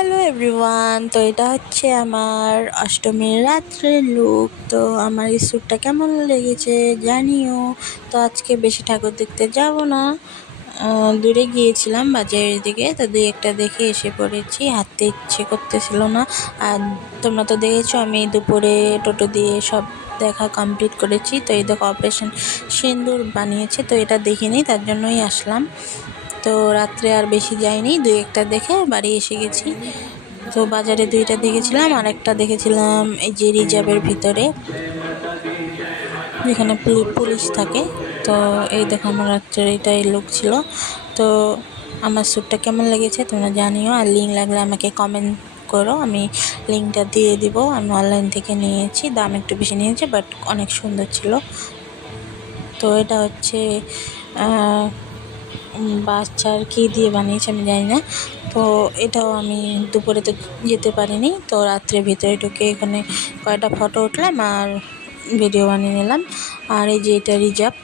Hello everyone, তো এটা হচ্ছে আমার অষ্টমীর রাত্রের লুক। তো আমার এই শ্যুটটা কেমন লেগেছে জানিও। তো আজকে বেশি ঠাকুর দেখতে যাব না, দূরে গিয়েছিলাম বাজারের দিকে, তো দুই একটা দেখে এসে পড়েছি। হাঁটতে ইচ্ছে করতেছিল না। আর তোমরা তো দেখেছো আমি দুপুরে টোটো দিয়ে সব দেখা কমপ্লিট করেছি। তো এই দেখো অপারেশন সিন্দুর বানিয়েছে, তো এটা দেখিনি, তার জন্যই আসলাম। তো রাত্রে আর বেশি যাইনি, দুই একটা দেখে বাড়ি এসে গেছি। তো বাজারে দুইটা দেখেছিলাম, আর একটা দেখেছিলাম এই যে রিজার্ভের ভিতরে, যেখানে পুলিশ থাকে। তো এই দেখো আমার রাত্রের এইটাই লুক ছিল। তো আমার শ্যুটটা কেমন লেগেছে তোমরা জানিও, আর লিঙ্ক লাগলে আমাকে কমেন্ট করো, আমি লিঙ্কটা দিয়ে দিব। আমি অনলাইন থেকে নিয়েছি, দাম একটু বেশি নিয়েছে, বাট অনেক সুন্দর ছিল। তো এটা হচ্ছে বাচ্চার কী দিয়ে বানিয়েছে আমি জানি না। তো এটাও আমি দুপুরে তো যেতে পারিনি, তো রাত্রে ভিতরে ঢুকে এখানে কয়েকটা ফটো উঠলাম আর ভিডিও বানিয়ে নিলাম। আর এই যে এটা রিজার্ভ,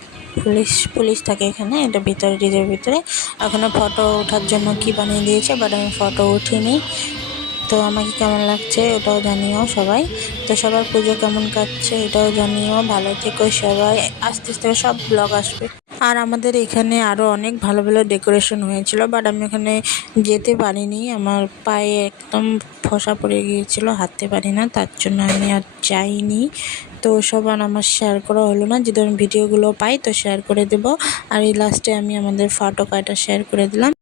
পুলিশ থাকে এখানে, এটা ভিতরে রিজার্ভের ভিতরে। ওখানে ফটো ওঠার জন্য কি বানিয়ে দিয়েছে, বাট আমি ফটো উঠিনি। তো আমাকে কেমন লাগছে ওটাও জানিও সবাই। তো সবার পুজো কেমন কাটছে এটাও জানিও। ভালো থেকো সবাই, আস্তে আস্তে সব ব্লগ আসবে। আর আমাদের এখানে আরও অনেক ভালো ভালো ডেকোরেশন হয়েছিল, বাট আমি ওখানে যেতে পারিনি, আমার পায়ে একদম ফসা পড়ে গিয়েছিলো, হাঁটতে পারি না, তার জন্য আমি আর যাইনি। তো সবার আমার শেয়ার করা হলো না, যদি আমি ভিডিওগুলো পাই তো শেয়ার করে দেব। আর এই লাস্টে আমি আমাদের ফটো কয়টা শেয়ার করে দিলাম।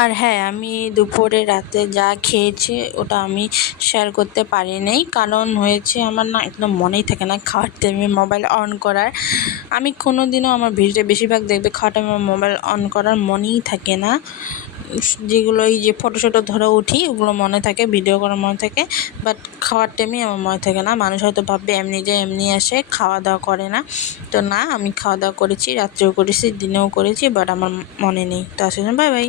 আর হ্যাঁ, আমি দুপুরে রাতে যা খেয়েছি ওটা আমি শেয়ার করতে পারি নাই, কারণ হয়েছে আমার না একদম মনেই থাকে না খাওয়ার টাইমে মোবাইল অন করার। আমি কোনো দিনও আমার ভিডিও বেশিরভাগ দেখবে খাওয়ার টাইমে মোবাইল অন করার মনেই থাকে না। যেগুলো এই যে ফটো ধরে উঠি ওগুলো মনে থাকে, ভিডিও করার মনে থাকে, বাট খাওয়ার টাইমেই আমার মনে থাকে না। মানুষ হয়তো ভাববে এমনি যায় এমনি আসে, খাওয়া দাওয়া করে না। তো না, আমি খাওয়া দাওয়া করেছি, রাত্রেও করেছি, দিনেও করেছি, বাট আমার মনে নেই। তো আসলে বাই বাই।